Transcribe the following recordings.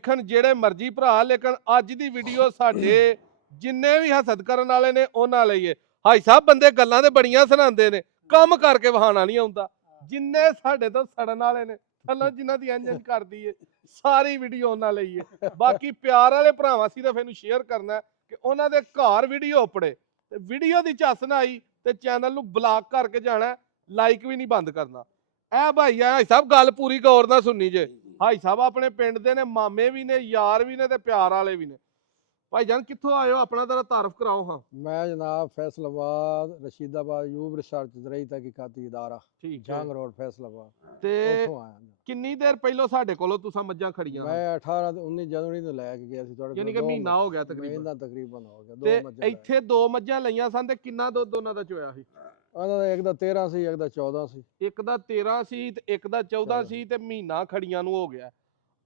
ਦੇਖਣ ਜਿਹੜੇ ਮਰਜ਼ੀ ਭਰਾ, ਲੇਕਿਨ ਅੱਜ ਦੀ ਵੀਡੀਓ ਸਾਡੇ ਜਿੰਨੇ ਵੀ ਹਸਦ ਕਰਨ ਵਾਲੇ ਨੇ ਉਹਨਾਂ ਲਈ ਹੈ। ਹਾਈ ਸਾਹਿਬ ਬੰਦੇ ਗੱਲਾਂ ਤੇ ਬੜੀਆਂ ਸੁਣਾਉਂਦੇ ਨੇ, ਕੰਮ ਕਰਕੇ ਵਹਾਣਾ ਨਹੀਂ ਆਉਂਦਾ। ਜਿੰਨੇ ਸਾਡੇ ਤੋਂ ਸੜਨ ਵਾਲੇ ਨੇ ਥੱਲੋਂ ਜਿਨ੍ਹਾਂ ਦੀ ਇੰਜਨ ਕਰਦੀ ਏ, ਸਾਰੀ ਵੀਡੀਓ ਉਹਨਾਂ ਲਈ ਹੈ। ਬਾਕੀ ਪਿਆਰ ਵਾਲੇ ਭਰਾਵਾਂ ਸਿਰਫ ਇਹਨੂੰ ਸ਼ੇਅਰ ਕਰਨਾ ਕਿ ਉਹਨਾਂ ਦੇ ਘਰ ਵੀਡੀਓ ਉਪੜੇ ਤੇ ਵੀਡੀਓ ਦੀ ਝੱਸ ਨਾ ਆਈ ਤੇ ਚੈਨਲ ਨੂੰ ਬਲੌਕ ਕਰਕੇ ਜਾਣਾ, ਲਾਈਕ ਵੀ ਨਹੀਂ ਬੰਦ ਕਰਨਾ। ਇਹ ਭਾਈ ਹਾਈ ਸਾਹਿਬ ਗੱਲ ਪੂਰੀ ਗੌਰ ਨਾਲ ਸੁਣਨੀ ਜੇ। ਹਾਈ ਸਾਹਿਬ ਆਪਣੇ ਪਿੰਡ ਦੇ ਨੇ, ਮਾਮੇ ਵੀ ਨੇ, ਯਾਰ ਵੀ ਨੇ ਤੇ ਪਿਆਰ ਵਾਲੇ ਵੀ ਨੇ। ਭਾਈ ਜਾਨ ਕਿੱਥੋਂ ਆਏ ਹੋ, ਆਪਣਾ ਜ਼ਰਾ ਤਾਰਫ ਕਰਾਓ। ਹਾਂ मैं जनाब फैसलाबाद रशीदाबाद यूब रिसर्च दरई तहकीकाती इदारा ठीक है जंग रोड फैसलाबाद ਤੇ ਉੱਥੋਂ ਆਇਆ ਜੀ। ਕਿੰਨੀ ਦੇਰ ਪਹਿਲਾਂ ਸਾਡੇ ਕੋਲੋਂ ਤੁਸੀਂ ਮੱਝਾਂ ਖੜੀਆਂ ਹਨ? ਮੈਂ 18 ਤੇ 19 ਜਨਵਰੀ ਨੂੰ ਲੈ ਕੇ ਗਿਆ ਸੀ ਤੁਹਾਡੇ ਯਾਨੀ ਕਿ ਮਹੀਨਾ ਹੋ ਗਿਆ ਤਕਰੀਬਨ। ਮਹੀਨਾ ਤਕਰੀਬਨ ਹੋ ਗਿਆ। ਤੇ ਦੋ ਮੱਝਾਂ ਇੱਥੇ ਦੋ ਮੱਝਾਂ ਲਈਆਂ ਸਨ ਤੇ ਕਿੰਨਾ ਦੁੱਧ ਉਹਨਾਂ ਦਾ ਚੋਇਆ ਸੀ? ਉਹਨਾਂ ਦਾ ਇੱਕ ਦਾ 13 ਸੀ, ਇੱਕ ਦਾ 14 ਸੀ। ਇੱਕ ਦਾ 13 ਸੀ ਤੇ ਇੱਕ ਦਾ 14 ਸੀ ਤੇ ਮਹੀਨਾ ਖੜੀਆਂ ਨੂੰ ਹੋ ਗਿਆ।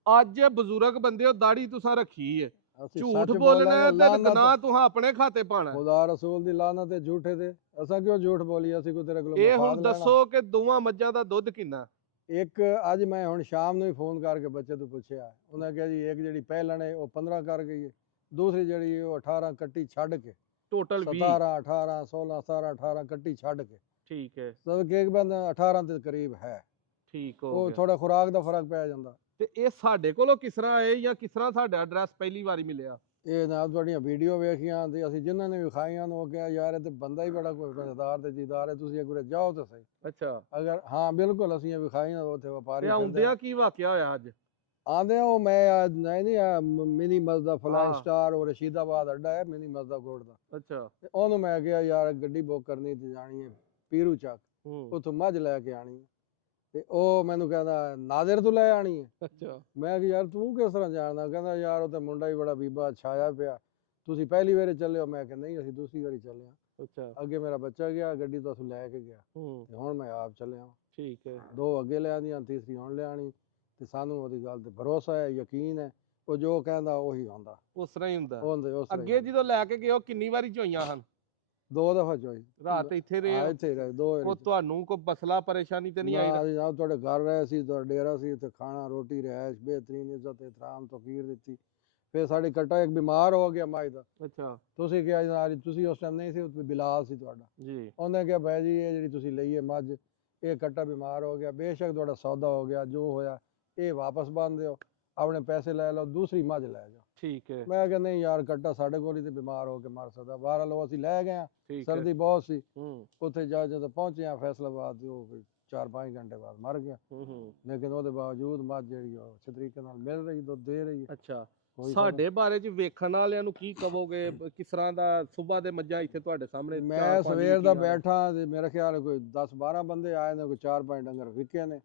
ਅੱਜ ਬਜ਼ੁਰਗ ਬੰਦੇ ਹੋ, ਦਾੜੀ ਤੁਸੀਂ ਰੱਖੀ ਹੈ, ਅਸੀਂ ਝੂਠ ਸੱਚ ਬੋਲਣਾ ਤੇ ਲਾਹਨਤ ਗੁਨਾਹ ਤੁਸੀਂ ਆਪਣੇ ਖਾਤੇ ਪਾਣਾ। ਖੁਦਾ ਰਸੂਲ ਦੀ ਲਾਨਤ ਤੇ ਝੂਠੇ ਤੇ ਅਸਾਂ ਕਿਉਂ ਝੂਠ ਬੋਲੀ? ਅਸੀਂ ਕੋਈ ਤੇਰੇ ਕੋਲ ਇਹ ਹੁਣ ਦੱਸੋ ਕਿ ਦੋਵਾਂ ਮੱਝਾਂ ਦਾ ਦੁੱਧ ਕਿੰਨਾ? ਇੱਕ ਅੱਜ ਮੈਂ ਹੁਣ ਸ਼ਾਮ ਨੂੰ ਹੀ ਫੋਨ ਕਰਕੇ ਬੱਚੇ ਤੋਂ ਪੁੱਛਿਆ, ਉਹਨਾਂ ਕਿਹਾ ਜੀ ਇੱਕ ਜਿਹੜੀ ਪਹਿਲਣ ਹੈ ਉਹ 15 ਕਰ ਗਈ ਹੈ, ਦੂਸਰੀ ਜਿਹੜੀ ਉਹ 18 ਕੱਟੀ ਛੱਡ ਕੇ ਟੋਟਲ 20। 17 18 16 17 18 ਕੱਟੀ ਛੱਡ ਕੇ ਠੀਕ ਹੈ, ਸਭ ਕੇ ਬੰਦਾ 18 ਦੇ ਕਰੀਬ ਹੈ। ਠੀਕ ਹੋ ਉਹ ਗਿਆ। ਥੋੜਾ ਖੁਰਾਕ ਦਾ ਫਰਕ ਪੈ ਜਾਂਦਾ। ਤੇ ਇਹ ਸਾਡੇ ਕੋਲੋਂ ਕਿਸ ਤਰ੍ਹਾਂ ਆਏ ਜਾਂ ਕਿਸ ਤਰ੍ਹਾਂ ਸਾਡਾ ਐਡਰੈਸ ਪਹਿਲੀ ਵਾਰੀ ਮਿਲਿਆ? ਇਹ ਨਾਲ ਤੁਹਾਡੀਆਂ ਵੀਡੀਓ ਵੇਖੀਆਂ ਤੇ ਅਸੀਂ ਜਿਨ੍ਹਾਂ ਨੇ ਵਿਖਾਈਆਂ ਉਹ ਕਿਹਾ ਯਾਰ ਇਹ ਤੇ ਬੰਦਾ ਹੀ ਬੜਾ ਕੋਈ ਮਜ਼ੇਦਾਰ ਤੇ ਜੀਦਾਰ ਹੈ, ਤੁਸੀਂ ਇੱਕ ਵਾਰ ਜਾਓ ਤੇ ਸਹੀ। ਅੱਛਾ, ਅਗਰ ਹਾਂ ਬਿਲਕੁਲ ਅਸੀਂ ਇਹ ਵਿਖਾਈਆਂ ਉੱਥੇ ਵਪਾਰੀ ਤੇ ਆਉਂਦਿਆਂ ਕੀ ਵਾਕਿਆ ਹੋਇਆ ਅੱਜ? ਆਂਦੇ ਉਹ ਮੈਂ ਨਹੀਂ ਮਿਨੀ ਮਸਦਾ ਫਲਾਈਂਗ ਹਾਂ। ਸਟਾਰ ਉਹ ਰਸ਼ੀਦਾਬਾਦ ਅੱਡਾ ਹੈ ਮਿਨੀ ਮਸਦਾ ਕੋਟ ਦਾ। ਅੱਛਾ। ਤੇ ਉਹਨੂੰ ਮੈਂ ਕਿਹਾ ਯਾਰ ਗੱਡੀ ਬੁੱਕ ਕਰਨੀ ਤੇ ਜਾਣੀ ਹੈ ਪੀਰੂ ਚੱਕ, ਹੂੰ। ਉੱਥੋਂ ਮੱਝ ਲੈ ਕੇ ਆਣੀ ਹੈ। ਤੇ ਉਹ ਮੈਨੂੰ ਕਹਿੰਦਾ ਨਾਜ਼ਰ ਤੋਂ ਲੈ ਆਣੀ ਹੈ। ਅੱਛਾ। ਮੈਂ ਕਿਹਾ ਯਾਰ ਤੂੰ ਕਿਸ ਤਰ੍ਹਾਂ ਜਾਣਦਾ? ਕਹਿੰਦਾ ਯਾਰ ਉਹ ਤੇ ਮੁੰਡਾ ਹੀ ਬੜਾ ਬੀਬਾ ਛਾਇਆ ਪਿਆ, ਤੁਸੀਂ ਪਹਿਲੀ ਵਾਰੀ ਚੱਲੇ ਹੋ? ਮੈਂ ਕਿਹਾ ਨਹੀਂ ਅਸੀਂ ਦੂਸਰੀ ਵਾਰੀ ਚੱਲੇ ਹਾਂ। ਅੱਛਾ। ਅੱਗੇ ਮੇਰਾ ਬੱਚਾ ਗਿਆ ਗੱਡੀ ਤੋਂ ਅਸੀਂ ਲੈ ਕੇ ਗਿਆ ਹੂੰ। ਤੇ ਹੁਣ ਮੈਂ ਆਪ ਚੱਲਿਆ। ਠੀਕ ਹੈ। ਦੋ ਅੱਗੇ ਲੈ ਆਂਦੀਆਂ, ਤੀਸਰੀ ਹੁਣ ਲਿਆਣੀ। ਤੇ ਸਾਨੂੰ ਉਹਦੀ ਗੱਲ ਤੇ ਭਰੋਸਾ ਹੈ, ਯਕੀਨ ਹੈ, ਉਹ ਜੋ ਕਹਿੰਦਾ ਉਹੀ ਹੁੰਦਾ। ਉਸ ਤਰ੍ਹਾਂ ਹੀ ਹੁੰਦਾ। ਉਹਦੇ ਉਸ ਤਰ੍ਹਾਂ ਅੱਗੇ ਜਦੋਂ ਲੈ ਕੇ ਗਏ ਉਹ ਕਿੰਨੀ ਵਾਰੀ ਚੋਈਆਂ ਹਨ? ਦੋ ਦਫਾ ਚੋਈ। ਰਾਤ ਇੱਥੇ ਰਹੇ ਹੋ? ਇੱਥੇ ਰਹੇ ਦੋ ਵਾਰੀ। ਉਹ ਤੁਹਾਨੂੰ ਕੋਈ ਮਸਲਾ ਪਰੇਸ਼ਾਨੀ ਤੇ ਨਹੀਂ ਆਈ? ਨਾ ਤੁਹਾਡੇ ਘਰ ਰਹੇ ਸੀ, ਤੁਹਾਡਾ ਡੇਰਾ ਸੀ, ਉੱਥੇ ਖਾਣਾ ਰੋਟੀ ਰਹਿائش ਬਿਹਤਰੀਨ ਇੱਜ਼ਤ ਇਤਰਾਮ ਤੌਕੀਰ ਦਿੱਤੀ। ਫਿਰ ਸਾਡੀ ਕੱਟਾ ਇੱਕ ਬਿਮਾਰ ਹੋ ਗਿਆ ਮਾਈ ਦਾ। ਅੱਛਾ। ਤੁਸੀਂ ਕਿਹਾ ਜਨਾਬ ਤੁਸੀਂ ਉਸ ਟਾਈਮ ਨਹੀਂ ਸੀ, ਉੱਥੇ ਬਿਲਾਲ ਸੀ ਤੁਹਾਡਾ ਜੀ। ਉਹਨੇ ਕਿਹਾ ਭਾਈ ਜੀ ਇਹ ਜਿਹੜੀ ਤੁਸੀਂ ਲਈ ਹੈ ਮੱਝ, ਇਹ ਕੱਟਾ ਬਿਮਾਰ ਹੋ ਗਿਆ, ਬੇਸ਼ੱਕ ਤੁਹਾਡਾ ਸੌਦਾ ਹੋ ਗਿਆ ਜੋ ਹੋਇਆ ਇਹ ਵਾਪਸ ਬੰਨ ਦਿਓ, ਆਪਣੇ ਪੈਸੇ ਲੈ ਲਓ, ਦੂਸਰੀ ਮੱਝ ਲੈ ਜਾਓ। ਠੀਕ ਹੈ। ਮੈਂ ਕਿਹਾ ਨਹੀਂ ਯਾਰ ਕੱਟਾ ਸਾਡੇ ਕੋਲ ਹੀ ਤੇ ਬਿਮਾਰ ਹੋ ਕੇ ਮਰ ਸਕਦਾ। ਬਾਹਰ ਲੋ ਅਸੀਂ ਲੈ ਗਏ, ਸਰਦੀ ਬਹੁਤ ਸੀ। ਉੱਥੇ ਜਾ ਜਦੋਂ ਪਹੁੰਚੇ ਫੈਸਲਾਬਾਦ ਤੇ ਉਹ 4-5 ਘੰਟੇ ਬਾਅਦ ਮਰ ਗਿਆ। ਲੇਕਿਨ ਉਹਦੇ ਬਾਵਜੂਦ ਮੱਝ ਜਿਹੜੀ ਉਹ ਅੱਛੇ ਤਰੀਕੇ ਨਾਲ ਮਿਲ ਰਹੀ, ਦੁੱਧ ਦੇ ਰਹੀ। ਅੱਛਾ। ਸਾਡੇ ਬਾਰੇ ਚ ਵੇਖਣ ਵਾਲਿਆਂ ਨੂੰ ਕੀ ਕਹੋਗੇ? ਕਿਸ ਤਰ੍ਹਾਂ ਦਾ ਸੁਬਾਹ ਦੇ ਮੱਝਾਂ ਇੱਥੇ ਤੁਹਾਡੇ ਸਾਹਮਣੇ? ਮੈਂ ਸਵੇਰ ਦਾ ਬੈਠਾ ਤੇ ਮੇਰੇ ਖਿਆਲ ਕੋਈ 10-12 ਬੰਦੇ ਆਏ ਨੇ, ਕੋਈ 4-5 ਡੰਗਰ ਵਿਕੇ ਨੇ।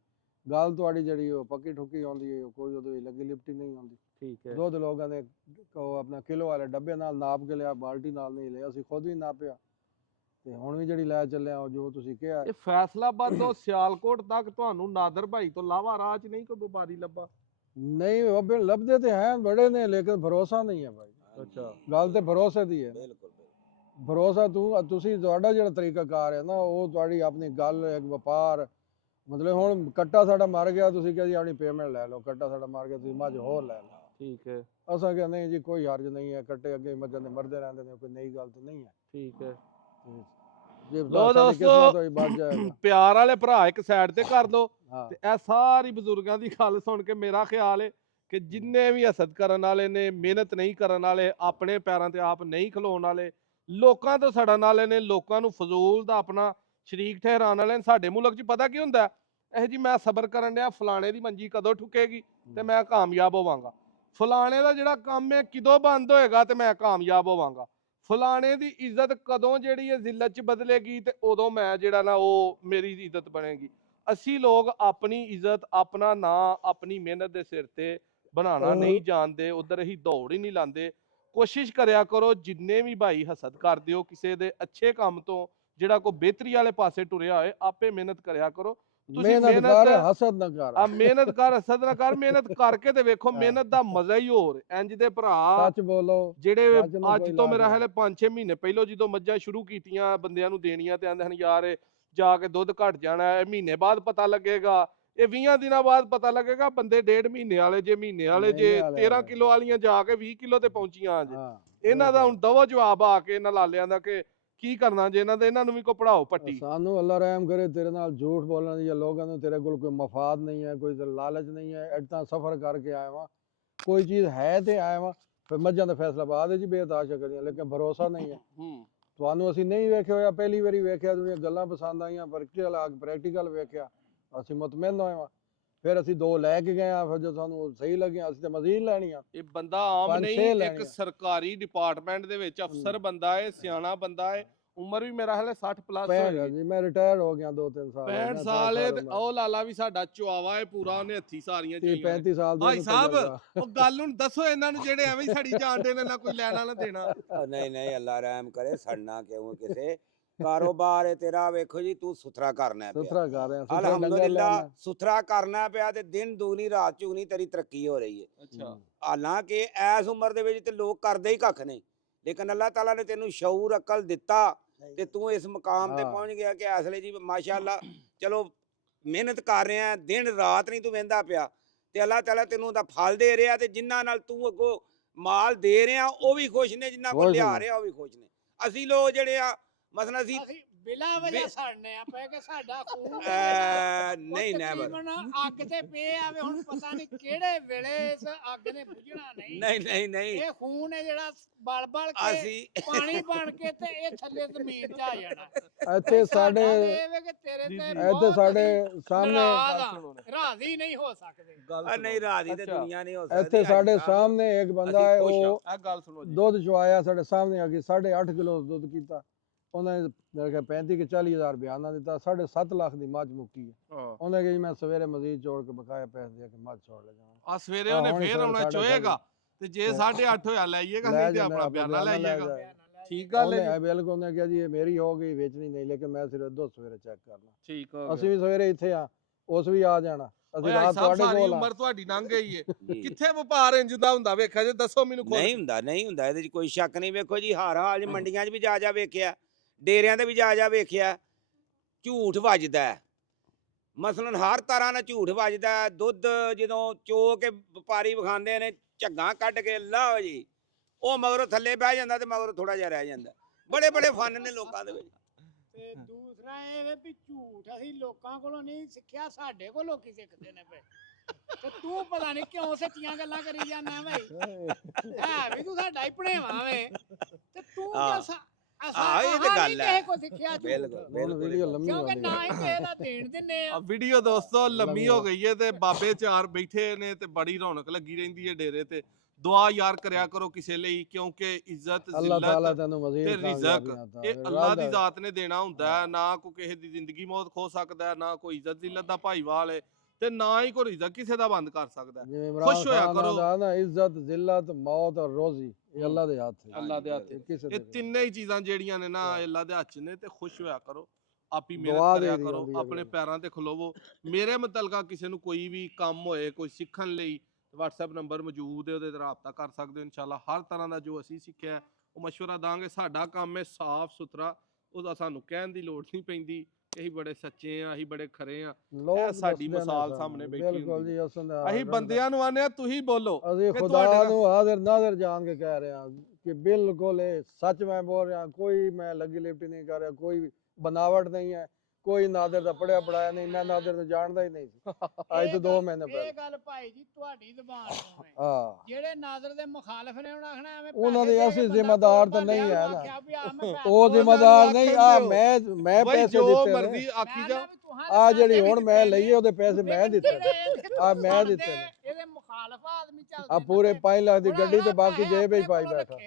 ਗੱਲ ਤੁਹਾਡੀ ਜਿਹੜੀ ਉਹ ਪੱਕੀ ਠੁੱਕੀ ਆਉਂਦੀ ਹੈ, ਕੋਈ ਉਹਦੇ ਵਿੱਚ ਲੱਗੀ ਲਿਪਟੀ ਨਹੀਂ ਆਉਂਦੀ। ਠੀਕ ਹੈ। ਦੁੱਧ ਲੋਕਾਂ ਨੇ ਉਹ ਆਪਣਾ ਕਿਲੋ ਵਾਲੇ ਡੱਬੇ ਨਾਲ ਨਾਪ ਕੇ ਲਿਆ, ਬਾਲਟੀ ਨਾਲ ਨਹੀਂ ਲਿਆ, ਅਸੀਂ ਖੁਦ ਵੀ ਨਾਪਿਆ ਤੇ ਹੁਣ ਵੀ ਜਿਹੜੀ ਲੈ ਚੱਲੇ ਆ ਜੋ ਤੁਸੀਂ ਕਿਹਾ। ਇਹ ਫੈਸਲਾਬਾਦ ਤੋਂ ਸਿਆਲਕੋਟ ਤੱਕ ਤੁਹਾਨੂੰ ਨਾਦਰ ਭਾਈ ਤੋਂ ਇਲਾਵਾ ਰਾਹ ਚ ਨਹੀਂ ਕੋਈ ਵਪਾਰੀ ਲੱਭਾ? ਨਹੀਂ ਲੱਭਦੇ ਤੇ ਹੈ ਬੜੇ ਨੇ, ਲੇਕਿਨ ਭਰੋਸਾ ਨਹੀਂ ਹੈ ਭਾਈ। ਅੱਛਾ। ਗੱਲ ਤੇ ਭਰੋਸੇ ਦੀ ਹੈ। ਭਰੋਸਾ ਤੁਸੀਂ ਤੁਹਾਡਾ ਜਿਹੜਾ ਤਰੀਕਾ ਕਾਰ ਹੈ ਨਾ, ਉਹ ਤੁਹਾਡੀ ਆਪਣੀ ਗੱਲ ਇੱਕ ਵਪਾਰ। ਮਤਲਬ ਹੁਣ ਕੱਟਾ ਸਾਡਾ ਮਰ ਗਿਆ, ਤੁਸੀਂ ਕਿਹਾ ਜੀ ਆਪਣੀ ਪੇਮੈਂਟ ਲੈ ਲਓ, ਕੱਟਾ ਸਾਡਾ ਮਰ ਗਿਆ ਤੁਸੀਂ ਮੱਝ ਹੋਰ ਲੈ ਲਓ। ਠੀਕ ਹੈ। ਅਸਾਂ ਕਿਹਾ ਨਹੀਂ ਜੀ ਕੋਈ ਹਰਜ ਨਹੀਂ ਹੈ, ਕੱਟੇ ਅੱਗੇ ਮੱਝਾਂ ਦੇ ਮਰਦੇ ਰਹਿੰਦੇ ਨੇ, ਕੋਈ ਨਈ ਗੱਲ ਤੇ ਨਹੀਂ ਹੈ। ਠੀਕ ਹੈ। ਲੋ ਦੋਸਤੋ ਪਿਆਰ ਵਾਲੇ ਭਰਾ ਇੱਕ ਸਾਈਡ ਤੇ ਕਰ ਦੋ ਤੇ ਇਹ ਸਾਰੀ ਬਜ਼ੁਰਗਾਂ ਦੀ ਗੱਲ ਸੁਣ ਕੇ ਮੇਰਾ ਖਿਆਲ ਹੈ ਕਿ ਜਿੰਨੇ ਵੀ ਹਸਦ ਕਰਨ ਵਾਲੇ ਨੇ, ਮਿਹਨਤ ਨਹੀਂ ਕਰਨ ਵਾਲੇ, ਆਪਣੇ ਪੈਰਾਂ ਤੇ ਆਪ ਨਹੀਂ ਖਲੋਣ ਵਾਲੇ, ਲੋਕਾਂ ਤੋਂ ਸੜਨ ਵਾਲੇ ਨੇ, ਲੋਕਾਂ ਨੂੰ ਫਜ਼ੂਲ ਦਾ ਆਪਣਾ ਸ਼ਰੀਕ ਠਹਿਰਾਉਣ ਵਾਲੇ ਨੇ। ਸਾਡੇ ਮੁਲਕ 'ਚ ਪਤਾ ਕੀ ਹੁੰਦਾ? ਇਹ ਜੀ ਮੈਂ ਸਬਰ ਕਰਨ ਡਿਆ, ਫਲਾਣੇ ਦੀ ਮੰਜੀ ਕਦੋਂ ਠੁਕੇਗੀ ਤੇ ਮੈਂ ਕਾਮਯਾਬ ਹੋਵਾਂਗਾ, ਫਲਾਣੇ ਦਾ ਜਿਹੜਾ ਕੰਮ ਹੈ ਕਿਦੋਂ ਬੰਦ ਹੋਏਗਾ ਤੇ ਮੈਂ ਕਾਮਯਾਬ ਹੋਵਾਂਗਾ, ਫਲਾਣੇ ਦੀ ਇੱਜ਼ਤ ਕਦੋਂ ਜਿਹੜੀ ਹੈ ਜ਼ਿਲਤ 'ਚ ਬਦਲੇਗੀ ਤੇ ਉਦੋਂ ਮੈਂ ਜਿਹੜਾ ਨਾ ਉਹ ਮੇਰੀ ਇੱਜ਼ਤ ਬਣੇਗੀ। ਅਸੀਂ ਲੋਕ ਆਪਣੀ ਇੱਜ਼ਤ, ਆਪਣਾ ਨਾਂ ਆਪਣੀ ਮਿਹਨਤ ਦੇ ਸਿਰ ਤੇ ਬਣਾਉਣਾ ਨਹੀਂ ਜਾਣਦੇ, ਉਧਰ ਅਸੀਂ ਦੌੜ ਹੀ ਨਹੀਂ ਲਾਉਂਦੇ। ਕੋਸ਼ਿਸ਼ ਕਰਿਆ ਕਰੋ ਜਿੰਨੇ ਵੀ ਭਾਈ ਹਸਦ ਕਰਦੇ ਹੋ ਕਿਸੇ ਦੇ ਅੱਛੇ ਕੰਮ ਤੋਂ, ਜਿਹੜਾ ਕੋਈ ਬਿਹਤਰੀ ਵਾਲੇ ਪਾਸੇ ਟੁਰਿਆ ਹੋਏ, ਆਪੇ ਮਿਹਨਤ ਕਰਿਆ ਕਰੋ। ਤੁਸੀਂ ਮਿਹਨਤ ਕਰ, ਹਸਦ ਨਾ ਕਰ। ਆ ਮਿਹਨਤ ਕਰ, ਹਸਦ ਨਾ ਕਰ, ਮਿਹਨਤ ਕਰਕੇ ਤੇ ਵੇਖੋ, ਮਿਹਨਤ ਦਾ ਮਜ਼ਾ ਹੀ ਹੋਰ। ਇੰਜ ਦੇ ਭਰਾ ਸੱਚ ਬੋਲੋ, ਜਿਹੜੇ ਅੱਜ ਤੋਂ ਮੇਰਾ ਹਾਲੇ 5-6 ਮਹੀਨੇ ਪਹਿਲਾਂ ਜਦੋਂ ਮੱਝਾਂ ਸ਼ੁਰੂ ਕੀਤੀਆਂ ਬੰਦਿਆਂ ਨੂੰ ਦੇਣੀਆਂ ਤੇ ਆਂਦੇ ਹਨ ਯਾਰ ਜਾ ਕੇ ਦੁੱਧ ਘਟ ਜਾਣਾ, ਮਹੀਨੇ ਬਾਅਦ ਪਤਾ ਲੱਗੇਗਾ, ਇਹ 20 ਦਿਨਾਂ ਬਾਅਦ ਪਤਾ ਲੱਗੇਗਾ ਬੰਦੇ 1.5 ਮਹੀਨੇ ਵਾਲੇ ਜੇ ਮਹੀਨੇ ਵਾਲੇ ਜੇ 13 ਕਿਲੋ ਵਾਲੀਆਂ ਜਾ ਕੇ 20 ਕਿਲੋ ਤੇ ਪਹੁੰਚੀਆਂ ਅੱਜ ਇਹਨਾਂ ਦਾ ਹੁਣ ਦਵੋ ਜਵਾਬ ਆ ਕੇ ਇਹਨਾਂ ਲਾਲਿਆਂ ਦਾ ਕਿ ਕੀ ਕਰਨਾ ਜੇ ਇਹਨਾਂ ਨੂੰ ਵੀ ਕੋ ਪੜਾਓ ਪੱਟੀ। ਸਾਨੂੰ ਅੱਲਾ ਰਹਿਮ ਕਰੇ ਤੇਰੇ ਨਾਲ ਝੂਠ ਬੋਲਣ ਦੀ ਜਾਂ ਲੋਕਾਂ ਨੂੰ ਤੇਰੇ ਕੋਲ ਕੋਈ ਮਫਾਦ ਨਹੀਂ ਹੈ, ਕੋਈ ਲਾਲਚ ਨਹੀਂ ਹੈ, ਇੱਦਾਂ ਸਫ਼ਰ ਕਰਕੇ ਆਇਆ ਵਾਂ, ਕੋਈ ਚੀਜ਼ ਹੈ ਤੇ ਆਇਆ ਵਾਂ। ਫਿਰ ਮੱਝਾਂ ਦਾ ਫੈਸਲਾ ਬਾਅਦ ਵਿੱਚ ਬੇਤਾਸ਼ਾ ਕਰੀਆਂ, ਲੇਕਿਨ ਭਰੋਸਾ ਨਹੀਂ ਹੈ। ਤੁਹਾਨੂੰ ਅਸੀਂ ਨਹੀਂ ਵੇਖਿਆ ਹੋਇਆ, ਪਹਿਲੀ ਵਾਰੀ ਵੇਖਿਆ, ਦੁਨੀਆਂ ਗੱਲਾਂ ਪਸੰਦ ਆਈਆਂ, ਪ੍ਰੈਕਟੀਕਲ ਵੇਖਿਆ, ਅਸੀਂ ਮੁਤਮਿਨ ਹੋਏ ਵਾਂ। ਫਿਰ ਅਸੀਂ 2 ਲੈ ਕੇ ਗਏ ਆ, ਫਿਰ ਜੋ ਸਾਨੂੰ ਸਹੀ ਲੱਗਿਆ ਅਸੀਂ ਤੇ ਮਜ਼ੀਦ ਲੈਣੀਆਂ। ਇਹ ਬੰਦਾ ਆਮ ਨਹੀਂ, ਇੱਕ ਸਰਕਾਰੀ ਡਿਪਾਰਟਮੈਂਟ ਦੇ ਵਿੱਚ ਅਫਸਰ ਬੰਦਾ ਹੈ, ਸਿਆਣਾ ਬੰਦਾ ਹੈ, ਉਮਰ ਵੀ ਮੇਰਾ ਹਲੇ 60 ਪਲੱਸ ਹੋ ਗਈ। ਮੈਂ ਰਿਟਾਇਰ ਹੋ ਗਿਆ 2-3 ਸਾਲ 65 ਸਾਲ ਹੈ ਤੇ ਉਹ ਲਾਲਾ ਵੀ ਸਾਡਾ ਚੁਆਵਾ ਹੈ ਪੂਰਾ, ਉਹਨੇ ਹੱਥੀ ਸਾਰੀਆਂ ਚੀਜ਼ਾਂ 35 ਸਾਲ ਭਾਈ ਸਾਹਿਬ ਉਹ ਗੱਲ ਨੂੰ ਦੱਸੋ ਇਹਨਾਂ ਨੂੰ ਜਿਹੜੇ ਐਵੇਂ ਹੀ ਸੜੀ ਜਾਣਦੇ ਨੇ, ਨਾ ਕੋਈ ਲੈਣਾ ਨਾ ਦੇਣਾ। ਨਹੀਂ ਨਹੀਂ ਅੱਲਾ ਰਹਿਮ ਕਰੇ, ਸੜਨਾ ਕਿਉਂ ਕਿਸੇ ਕਾਰੋਬਾਰ ਹੈ ਤੇਰਾ। ਵੇਖੋ ਜੀ ਤੂੰ ਸੁਥਰਾ ਕਰਨਾ ਪਿਆ, ਸੁਥਰਾ ਕਰ ਰਿਹਾ, ਅਲਹਮਦੁਲਿਲਾ ਸੁਥਰਾ ਕਰਨਾ ਪਿਆ ਤੇ ਦਿਨ ਦੂਨੀ ਰਾਤ ਚੁਗਨੀ ਤੇਰੀ ਤਰੱਕੀ ਹੋ ਰਹੀ ਹੈ। ਅੱਛਾ, ਹਾਲਾਂਕਿ ਇਸ ਉਮਰ ਦੇ ਵਿੱਚ ਤੇ ਲੋਕ ਕਰਦੇ ਹੀ ਕੱਖ ਨਹੀਂ, ਲੇਕਿਨ ਅੱਲਾਹ ਤਾਲਾ ਨੇ ਤੈਨੂੰ ਸ਼ਊਰ ਅਕਲ ਦਿੱਤਾ ਤੇ ਤੂੰ ਇਸ ਮੁਕਾਮ ਤੇ ਪਹੁੰਚ ਗਿਆ ਕਿ ਇਸ ਲਈ ਜੀ ਮਾਸ਼ਾਅੱਲਾ ਚਲੋ ਮਿਹਨਤ ਕਰ ਰਿਹਾ, ਦਿਨ ਰਾਤ ਨਹੀਂ ਤੂੰ ਵਹਿੰਦਾ ਪਿਆ ਤੇ ਅੱਲਾਹ ਤਾਲਾ ਤੈਨੂੰ ਉਹਦਾ ਫਲ ਦੇ ਰਿਹਾ ਤੇ ਜਿਨ੍ਹਾਂ ਨਾਲ ਤੂੰ ਅੱਗੋਂ ਮਾਲ ਦੇ ਰਿਹਾ ਉਹ ਵੀ ਖੁਸ਼ ਨੇ, ਜਿਨ੍ਹਾਂ ਕੋਲ ਲਿਆ ਰਿਹਾ ਉਹ ਵੀ ਖੁਸ਼ ਨੇ। ਅਸੀਂ ਲੋਕ ਜਿਹੜੇ ਆ ਮਸਲਾ ਅਸੀਂ ਬਿਲਾ ਵਜ੍ਹਾ ਸੜਨੇ ਆ ਪਏ ਕਿ ਸਾਡਾ ਖੂਨ ਨਹੀਂ ਨੈਵਰ ਅੱਗ ਤੇ ਪਏ ਆਵੇ, ਹੁਣ ਪਤਾ ਨਹੀਂ ਕਿਹੜੇ ਵੇਲੇ ਇਸ ਅੱਗ ਨੇ ਬੁਝਣਾ ਨਹੀਂ। ਨਹੀਂ ਨਹੀਂ ਨਹੀਂ ਇਹ ਖੂਨ ਹੈ ਜਿਹੜਾ ਬਲ ਬਲ ਕੇ ਅਸੀਂ ਪਾਣੀ ਬਣ ਕੇ ਤੇ ਇਹ ਥੱਲੇ ਜ਼ਮੀਨ 'ਚ ਆ ਜਾਣਾ। ਇੱਥੇ ਸਾਡੇ ਇੱਥੇ ਸਾਡੇ ਸਾਹਮਣੇ ਰਾਜ਼ੀ ਨਹੀਂ ਹੋ ਸਕਦੇ। ਨਹੀਂ ਰਾਜ਼ੀ ਤੇ ਦੁਨੀਆ ਨਹੀਂ ਹੋ ਸਕਦੀ। ਇੱਥੇ ਸਾਡੇ ਸਾਹਮਣੇ ਇੱਕ ਬੰਦਾ ਹੈ, ਉਹ ਇਹ ਗੱਲ ਸੁਣੋ ਜੀ, ਦੁੱਧ ਚਵਾਇਆ ਸਾਡੇ ਸਾਹਮਣੇ ਆ ਕੇ 8.5 ਕਿਲੋ ਦੁੱਧ ਕੀਤਾ, ਉਹਨੇ ਮੇਰੇ ਖਿਆਲ 35 ਕਿ 40 ਹਜ਼ਾਰ ਬਿਆਨਾ ਦਿੱਤਾ, 7.5 ਲੱਖ ਦੀ ਮੱਝ ਮੁੱਕੀ ਹੈ। ਉਹਨੇ ਕਿਹਾ ਜੀ ਮੈਂ ਸਵੇਰੇ ਮਜ਼ੀਦ ਜੋੜ ਕੇ ਬਕਾਇਆ ਪੈਸੇ ਦੇ ਕੇ ਮੱਝ ਛੋੜ ਲੈ ਜਾਵਾਂ। ਆ ਸਵੇਰੇ ਉਹਨੇ ਫੇਰ ਆਉਣਾ ਚੋਏਗਾ ਤੇ ਜੇ 8.5 ਹੋਇਆ ਲਾਈਏਗਾ, ਨਹੀਂ ਤੇ ਆਪਣਾ ਬਿਆਨਾ ਲਾਈਏਗਾ। ਠੀਕ ਗੱਲ ਹੈ ਬਿਲਕੁਲ। ਉਹਨੇ ਕਿਹਾ ਜੀ ਇਹ ਮੇਰੀ ਹੋ ਗਈ, ਵੇਚਣੀ ਨਹੀਂ, ਲੇਕਿਨ ਮੈਂ ਸਿਰਫ ਦੁੱਧ ਸਵੇਰੇ ਚੈੱਕ ਕਰਨਾ। ਠੀਕ ਹੋ ਅਸੀਂ ਵੀ ਸਵੇਰੇ ਇੱਥੇ ਆ, ਉਸ ਵੀ ਆ ਜਾਣਾ। ਅਸੀਂ ਰਾਤ ਤੁਹਾਡੇ ਕੋਲ ਉਮਰ ਤੁਹਾਡੀ ਲੰਘ ਗਈ ਹੈ, ਕਿੱਥੇ ਵਪਾਰ ਇੰਜ ਦਾ ਹੁੰਦਾ ਵੇਖਿਆ ਜੇ, ਦੱਸੋ ਮੈਨੂੰ। ਨਹੀਂ ਹੁੰਦਾ, ਨਹੀਂ ਹੁੰਦਾ, ਇਹਦੇ 'ਚ ਕੋਈ ਸ਼ੱਕ ਨਹੀਂ। ਵੇਖੋ ਜੀ ਹਰ ਹਾਲ ਮੰਡੀਆਂ 'ਚ ਵੀ ਜਾ ਵੇਖਿਆ, ਡੇਰਿਆਂ ਤੇ ਵੀ ਜਾ ਵੇਖਿਆ, ਝੂਠ ਵੱਜਦਾ ਹੈ। ਮਸਲਨ ਹਰ ਤਰ੍ਹਾਂ ਨਾਲ ਝੂਠ ਵੱਜਦਾ ਹੈ। ਦੁੱਧ ਜਦੋਂ ਚੋ ਕੇ ਵਪਾਰੀ ਵਿਖਾਉਂਦੇ ਨੇ ਝੱਗਾਂ ਕੱਢ ਕੇ ਲਾਓ ਜੀ, ਉਹ ਮਗਰੋਂ ਥੱਲੇ ਬਹਿ ਜਾਂਦਾ ਤੇ ਮਗਰੋਂ ਥੋੜਾ ਜਿਹਾ ਰਹਿ ਜਾਂਦਾ। ਬੜੇ ਬੜੇ ਫਨ ਨੇ ਲੋਕਾਂ ਦੇ ਵਿੱਚ। ਤੇ ਦੂਸਰਾ ਇਹ ਵੇ ਵੀ ਝੂਠ ਅਸੀਂ ਲੋਕਾਂ ਕੋਲੋਂ ਨਹੀਂ ਸਿੱਖਿਆ, ਸਾਡੇ ਕੋਲ ਲੋਕੀ ਸਿੱਖਦੇ ਨੇ ਪਏ। ਤੇ ਤੂੰ ਪਤਾ ਨਹੀਂ ਕਿਉਂ ਸੱਚੀਆਂ ਗੱਲਾਂ ਕਰੀ ਜਾਂਦਾ ਭਾਈ, ਹੈ ਵੀ ਤੂੰ ਸਾਡਾ ਹੀ ਭਣੇਵਾ ਵੇ ਤੇ ਤੂੰ ਇਹ ਤੇ ਗੱਲ ਹੈ। ਬਿਲਕੁਲ ਵੀਡੀਓ ਲੰਮੀ ਕਿਉਂਕਿ ਨਾ ਹੀ ਕਿਸੇ ਦਾ ਦੇਣ ਦਿੰਨੇ ਆ। ਵੀਡੀਓ ਦੋਸਤੋ ਲੰਮੀ ਹੋ ਗਈ ਹੈ ਤੇ ਬਾਬੇ 4 ਬੈਠੇ ਨੇ ਤੇ ਬੜੀ ਰੌਣਕ ਲੱਗੀ ਰਹਿੰਦੀ ਹੈ ਡੇਰੇ ਤੇ। ਦੁਆ ਯਾਰ ਕਰਿਆ ਕਰੋ ਕਿਸੇ ਲਈ, ਕਿਉਂਕਿ ਇੱਜ਼ਤ ਜ਼ਿਲਤ ਤੇ ਰਿਜ਼ਕ ਇਹ ਅੱਲਾਹ ਦੀ ਜ਼ਾਤ ਨੇ ਦੇਣਾ ਹੁੰਦਾ ਹੈ। ਨਾ ਕੋਈ ਕਿਸੇ ਦੀ ਜ਼ਿੰਦਗੀ ਮੌਤ ਖੋ ਸਕਦਾ, ਨਾ ਕੋਈ ਇੱਜ਼ਤ ਜ਼ਿਲਤ ਦਾ ਭਾਈਵਾਲ ਹੈ ਤੇ ਨਾ ਹੀ ਕੋਈ ਰਿਜ਼ਕ ਕਿਸੇ ਦਾ ਬੰਦ ਕਰ ਸਕਦਾ। ਖੁਸ਼ ਹੋਇਆ ਕਰੋ। ਨਾ ਇੱਜ਼ਤ, ਜ਼ਿਲਤ, ਮੌਤ ਔਰ ਰੋਜ਼ੀ ਇਹ ਅੱਲਾਹ ਦੇ ਹੱਥ ਹੈ। ਅੱਲਾਹ ਦੇ ਹੱਥ ਇਹ ਤਿੰਨੇ ਹੀ ਚੀਜ਼ਾਂ ਜਿਹੜੀਆਂ ਨੇ ਨਾ ਅੱਲਾਹ ਦੇ ਹੱਥ ਨੇ। ਤੇ ਖੁਸ਼ ਹੋਇਆ ਕਰੋ, ਆਪੀ ਮਿਹਨਤ ਕਰਿਆ ਕਰੋ, ਆਪਣੇ ਪੈਰਾਂ ਤੇ ਖਲੋਵੋ। ਮੇਰੇ ਮੁਤਲਕਾ ਕਿਸੇ ਨੂੰ ਕੋਈ ਵੀ ਕੰਮ ਹੋਏ, ਕੋਈ ਸਿੱਖਣ ਲਈ WhatsApp ਨੰਬਰ ਮੌਜੂਦ ਹੈ, ਉਹਦੇ ਤੇ ਰਾਬਤਾ ਕਰ ਸਕਦੇ ਹੋ। ਇਨਸ਼ਾਅੱਲਾ ਹਰ ਤਰ੍ਹਾਂ ਦਾ ਜੋ ਅਸੀਂ ਸਿੱਖਿਆ ਉਹ ਮਸ਼ਵਰਾ ਦਾਂਗੇ। ਸਾਡਾ ਕੰਮ ਹੈ ਸਾਫ਼ ਸੁਥਰਾ, ਉਹਦਾ ਸਾਨੂੰ ਕਹਿਣ ਦੀ ਲੋੜ ਨਹੀਂ ਪੈਂਦੀ ਕਿ ਅਸੀਂ ਬੜੇ ਸੱਚੇ ਆ, ਅਸੀਂ ਬੜੇ ਖਰੇ ਆ। ਇਹ ਸਾਡੀ ਮਿਸਾਲ ਸਾਹਮਣੇ ਬੈਠੀ ਹੁੰਦੀ। ਅਸੀਂ ਬੰਦਿਆਂ ਨੂੰ ਆਨੇ ਆ, ਤੁਸੀਂ ਬੋਲੋ। ਅਸੀਂ ਖੁਦਾ ਨੂੰ ਹਾਜ਼ਰ ਨਾਜ਼ਰ ਜਾਣ ਕੇ ਕਹਿ ਰਹੇ ਹਾਂ ਕਿ ਬਿਲਕੁਲ ਇਹ ਸੱਚ ਮੈਂ ਬੋਲ ਰਿਹਾ, ਕੋਈ ਮੈਂ ਲੱਗੀ ਲਿਪਟੀ ਨਹੀਂ ਕਰ ਰਿਹਾ, ਕੋਈ ਬਨਾਵਟ ਨਹੀਂ ਹੈ, ਕੋਈ ਨਾਦਰ ਦਾ ਪੜਿਆ ਪੜਾਇਆ ਨਹੀਂ। ਮੈਂ ਨਾਦਰ ਨੂੰ ਜਾਣਦਾ ਹੀ ਨਹੀਂ ਸੀ ਅੱਜ ਤੋਂ 2 ਮਹੀਨੇ ਪਹਿਲਾਂ। ਇਹ ਗੱਲ ਭਾਈ ਜੀ ਤੁਹਾਡੀ ਜ਼ੁਬਾਨ ਤੋਂ ਹੈ। ਹਾਂ, ਜਿਹੜੇ ਨਾਜ਼ਰ ਦੇ ਮੁਖਾਲਫ ਨੇ ਉਹਨਾਂ ਆਖਣਾ ਐਵੇਂ ਉਹਨਾਂ ਦੇ ਅਸੀਂ ਜ਼ਿੰਮੇਦਾਰ ਤਾਂ ਨਹੀਂ ਹੈ ਨਾ, ਉਹ ਜ਼ਿੰਮੇਦਾਰ ਨਹੀਂ। ਮੈਂ ਪੈਸੇ ਦਿੱਤੇ ਆਖੀ ਜਾ, ਆ ਜਿਹੜੀ ਹੁਣ ਮੈਂ ਲਈਏ ਉਹਦੇ ਪੈਸੇ ਮੈਂ ਦਿੱਤੇ, ਆ ਮੈਂ ਦਿੱਤੇ ਨੇ। ਇਹਦੇ ਮੁਖਾਲਫ ਆਦਮੀ ਚੱਲਦੇ ਆ ਪੂਰੇ 5 ਲੱਖ ਦੀ ਗੱਡੀ ਤੇ ਬਾਕੀ ਜੇਬ ਹੀ ਪਾਈ ਬੈਠਾ।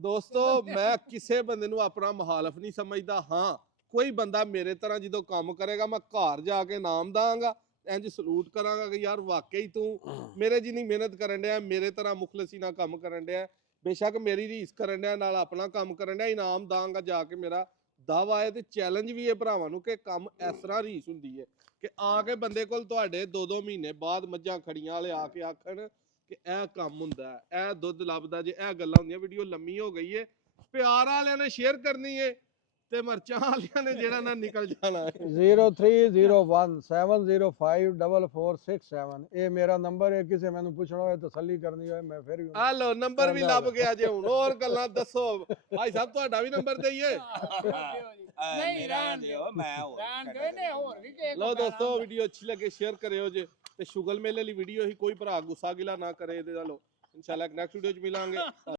ਦੋਸਤੋ ਮੈਂ ਕਿਸੇ ਬੰਦੇ ਨੂੰ ਆਪਣਾ ਮੁਖਾਲਫ ਨਹੀਂ ਸਮਝਦਾ। ਹਾਂ, ਕੋਈ ਬੰਦਾ ਮੇਰੇ ਤਰ੍ਹਾਂ ਜਦੋਂ ਕੰਮ ਕਰੇਗਾ ਮੈਂ ਘਰ ਜਾ ਕੇ ਨਾਮ ਦਾਂਗਾ, ਇੰਜ ਸਲੂਟ ਕਰਾਂਗਾ ਕਿ ਯਾਰ ਵਾਕਈ ਤੂੰ ਮੇਰੇ ਜਿੰਨੀ ਮਿਹਨਤ ਕਰਨ ਡਿਆ, ਮੇਰੇ ਤਰ੍ਹਾਂ ਮੁਖਲਸੀ ਨਾਲ ਕੰਮ ਕਰਨ ਡਿਆ, ਬੇਸ਼ੱਕ ਮੇਰੀ ਰੀਸ ਕਰਨ ਡਿਆ, ਨਾਲ ਆਪਣਾ ਕੰਮ ਕਰਨ ਡਿਆ, ਇਨਾਮ ਦਾਂਗਾ ਜਾ ਕੇ। ਮੇਰਾ ਦਾਵਾ ਹੈ ਤੇ ਚੈਲੰਜ ਵੀ ਹੈ ਭਰਾਵਾਂ ਨੂੰ ਕਿ ਕੰਮ ਇਸ ਤਰ੍ਹਾਂ ਰੀਸ ਹੁੰਦੀ ਹੈ ਕਿ ਆ ਕੇ ਬੰਦੇ ਕੋਲ ਤੁਹਾਡੇ 2-2 ਮਹੀਨੇ ਬਾਅਦ ਮੱਝਾਂ ਖੜੀਆਂ ਵਾਲੇ ਆ ਕੇ ਆਖਣ ਕਿ ਇਹ ਕੰਮ ਹੁੰਦਾ, ਇਹ ਦੁੱਧ ਲੱਭਦਾ ਜੇ, ਇਹ ਗੱਲਾਂ ਹੁੰਦੀਆਂ। ਵੀਡੀਓ ਲੰਮੀ ਹੋ ਗਈ ਹੈ, ਪਿਆਰ ਵਾਲਿਆਂ ਨੇ ਸ਼ੇਅਰ ਕਰਨੀ ਹੈ ਤੇ ਮਰਚਾਂ ਵਾਲਿਆਂ ਨੇ ਜਿਹੜਾ ਨਾ ਨਿਕਲ ਜਾਣਾ ਹੈ 0301705447 ਇਹ ਮੇਰਾ ਨੰਬਰ ਹੈ ਕਿਸੇ ਮੈਨੂੰ ਪੁੱਛਣਾ ਹੋਵੇ ਤਸੱਲੀ ਕਰਨੀ ਹੋਵੇ ਮੈਂ ਫਿਰ ਵੀ ਆ ਲੋ ਨੰਬਰ ਵੀ ਲੱਭ ਗਿਆ ਜੇ ਹੁਣ ਹੋਰ ਗੱਲਾਂ ਦੱਸੋ ਭਾਈ ਸਾਹਿਬ ਤੁਹਾਡਾ ਵੀ ਨੰਬਰ ਦਈਏ ਨਹੀਂ ਰਹਿਣ ਦਿਓ ਮੈਂ ਹੋਰ ਰਹਿਣ ਦਿਓ ਨੇ ਹੋਰ ਵੀ ਕਿਸੇ ਲੋ ਦੋਸਤੋ ਵੀਡੀਓ ਅੱਛੀ ਲੱਗੇ ਸ਼ੇਅਰ ਕਰਿਓ ਜੇ ਤੇ ਸ਼ੁਗਲ ਮੇਲੇ ਲਈ ਵੀਡੀਓ ਹੀ ਕੋਈ ਭਰਾ ਗੁੱਸਾ ਗਿਲਾ ਨਾ ਕਰੇ ਇਹਦੇ ਨਾਲੋਂ ਇਨਸ਼ਾਅੱਲਾ ਨੈਕਸਟ ਵੀਡੀਓ ਚ ਮਿਲਾਂਗੇ